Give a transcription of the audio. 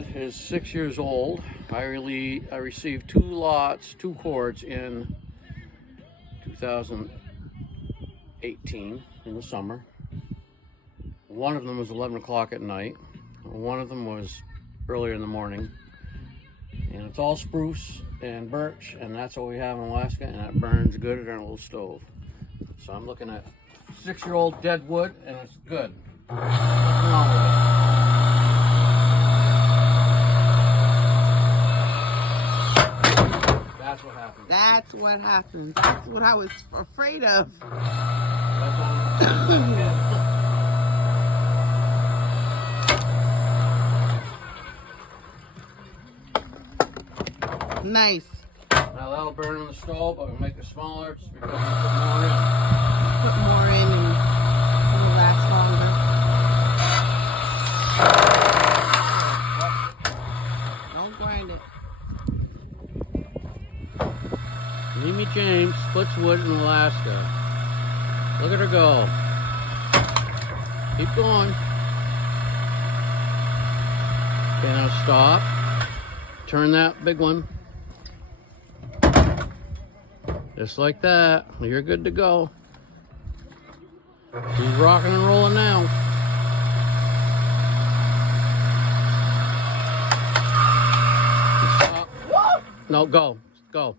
wood is 6 years old. I received 2 cords in 2018 in the summer. One of them was 11 o'clock at night. One of them was earlier in the morning. And it's all spruce and birch, and that's what we have in Alaska, and it burns good at our little stove. So I'm looking at 6-year-old dead wood, and it's good. Nothing wrong with it. That's what happens. That's what happens. That's what I was afraid of. Nice. Now that'll burn on the stove. I'll make it smaller just because we put more in. Put more in and it'll last longer. Don't grind it. Mimi James splits wood in Alaska. Look at her go. Keep going. Okay, now stop. Turn that big one. Just like that. You're good to go. She's rocking and rolling now. Stop. No, go. Go.